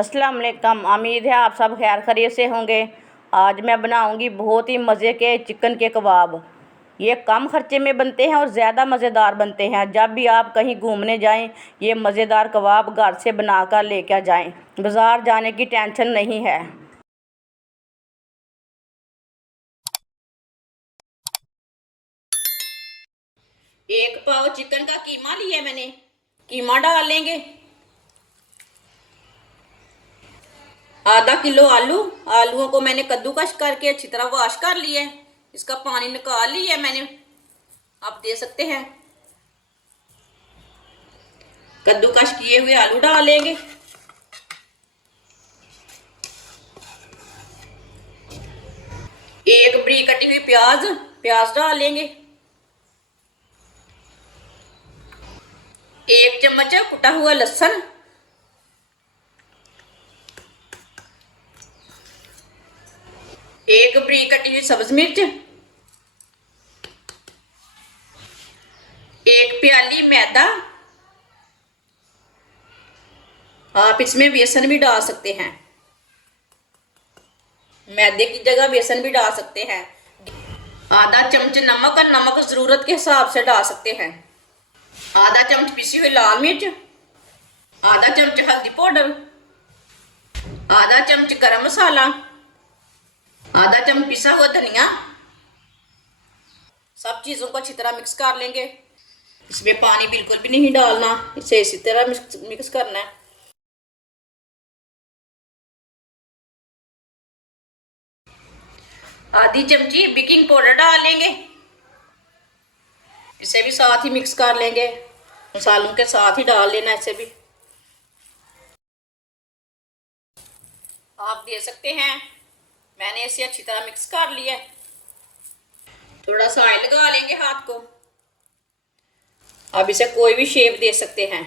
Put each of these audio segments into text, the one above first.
अस्सलाम वालेकुम। उम्मीद है आप सब खैर खैरियत से होंगे। आज मैं बनाऊंगी बहुत ही मज़े के चिकन के कबाब। ये कम खर्चे में बनते हैं और ज़्यादा मज़ेदार बनते हैं। जब भी आप कहीं घूमने जाएं, ये मज़ेदार कबाब घर से बनाकर लेकर जाएं। बाज़ार जाने की टेंशन नहीं है। एक पाव चिकन का कीमा लिया मैंने। कीमा डाल लेंगे। आधा किलो आलू। आलूओं को मैंने कद्दूकस करके अच्छी तरह वॉश कर लिया है। इसका पानी निकाल लिया है मैंने, आप दे सकते हैं। कद्दूकस किए हुए आलू डाल लेंगे। एक बरीक कटी हुई प्याज प्याज डाल लेंगे। एक चम्मच कुटा हुआ लहसुन। एक बरीक कटी हुई सब्ज मिर्च। एक प्याली मैदा। आप इसमें बेसन भी डाल सकते हैं, मैदे की जगह बेसन भी डाल सकते हैं। आधा चम्मच नमक, और नमक जरूरत के हिसाब से डाल सकते हैं। आधा चम्मच पिसी हुई लाल मिर्च। आधा चम्मच हल्दी पाउडर। आधा चम्मच गरम मसाला। आधा चम्मच पिसा हुआ धनिया। सब चीजों को अच्छी तरह मिक्स कर लेंगे। इसमें पानी बिल्कुल भी नहीं डालना, इसे इसी तरह मिक्स करना है। आधी चमची बेकिंग पाउडर डाल लेंगे। इसे भी साथ ही मिक्स कर लेंगे, मसालों के साथ ही डाल लेना इसे भी। आप दे सकते हैं। मैंने इसे अच्छी तरह मिक्स कर लिया है। थोड़ा सा ऑयल लगा लेंगे हाथ को। अब इसे कोई भी शेप दे सकते हैं।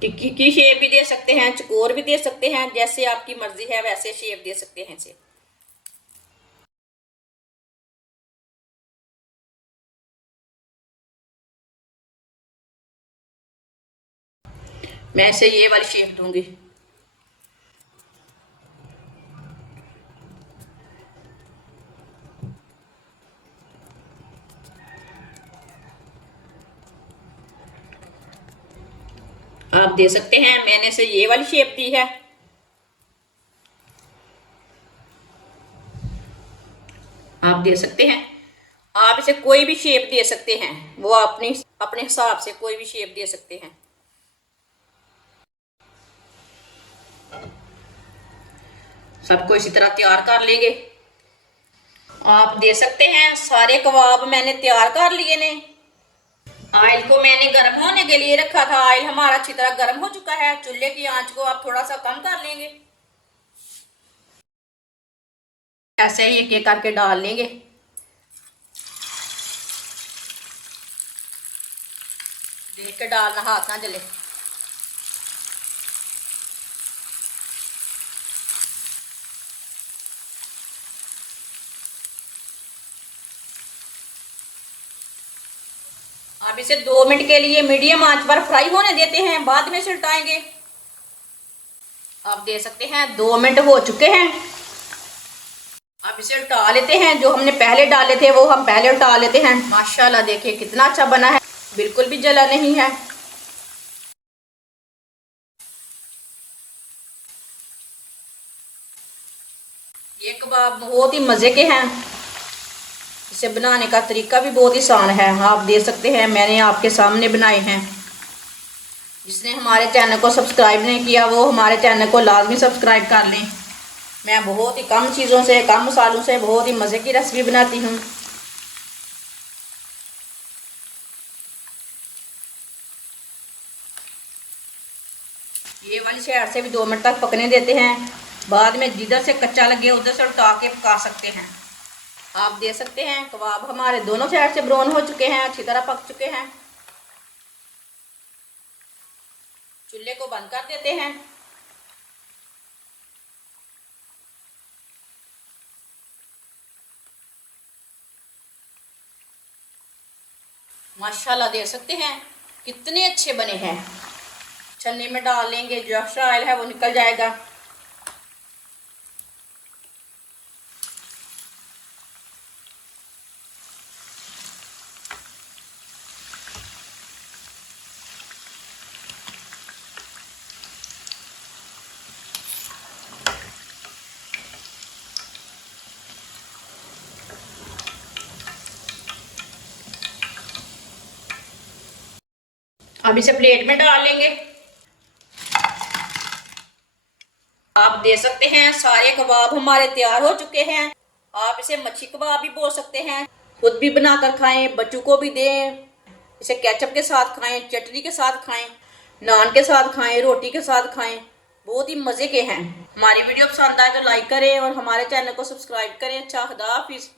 टिक्की की शेप भी दे सकते हैं, चकोर भी दे सकते हैं, जैसे आपकी मर्जी है वैसे शेप दे सकते हैं इसे। मैं इसे ये वाली शेप दूंगी। आप दे सकते हैं। मैंने इसे ये वाली शेप दी है। आप दे सकते हैं। आप इसे कोई भी शेप दे सकते हैं, वो अपने अपने हिसाब से कोई भी शेप दे सकते हैं। सबको इसी तरह तैयार कर लेंगे। आप दे सकते हैं। सारे कबाब मैंने तैयार कर लिए ने। ऑयल को मैंने गर्म होने के लिए रखा था। ऑयल हमारा अच्छी तरह गर्म हो चुका है। चूल्हे की आंच को आप थोड़ा सा कम कर लेंगे। ऐसे ही एक एक करके डाल लेंगे। देख के डालना, हाथ ना जले। अब इसे 2 मिनट के लिए मीडियम आंच पर फ्राई होने देते हैं, बाद में उल्टाएंगे। आप दे सकते हैं 2 मिनट हो चुके हैं। अब इसे उल्टा लेते हैं। जो हमने पहले डाले थे वो हम पहले उल्टा लेते हैं। माशाल्लाह देखिए कितना अच्छा बना है, बिल्कुल भी जला नहीं है। ये कबाब बहुत ही मजे के हैं। इसे बनाने का तरीका भी बहुत ही आसान है। आप दे सकते हैं। मैंने आपके सामने बनाए हैं। जिसने हमारे चैनल को सब्सक्राइब नहीं किया वो हमारे चैनल को लाजमी सब्सक्राइब कर लें। मैं बहुत ही कम चीज़ों से, कम मसालों से बहुत ही मज़े की रेसिपी बनाती हूँ। ये वाली साइड से भी 2 मिनट तक पकने देते हैं। बाद में जिधर से कच्चा लगे उधर से उल्टा के पका सकते हैं। आप दे सकते हैं। कबाब हमारे दोनों साइड से ब्राउन हो चुके हैं, अच्छी तरह पक चुके हैं। चूल्हे को बंद कर देते हैं। माशाल्लाह देख सकते हैं कितने अच्छे बने हैं। छन्नी में डाल लेंगे, जो एक्स्ट्रा ऑयल है वो निकल जाएगा। अब इसे प्लेट में डाल लेंगे। आप दे सकते हैं सारे कबाब हमारे तैयार हो चुके हैं। आप इसे मच्छी कबाब भी बोल सकते हैं। खुद भी बनाकर खाएं, बच्चों को भी दें। इसे केचप के साथ खाएं, चटनी के साथ खाएं, नान के साथ खाएं, रोटी के साथ खाएं। बहुत ही मज़े के हैं। हमारी वीडियो पसंद आए तो लाइक करें और हमारे चैनल को सब्सक्राइब करें। अच्छा, खुदा हाफिज़।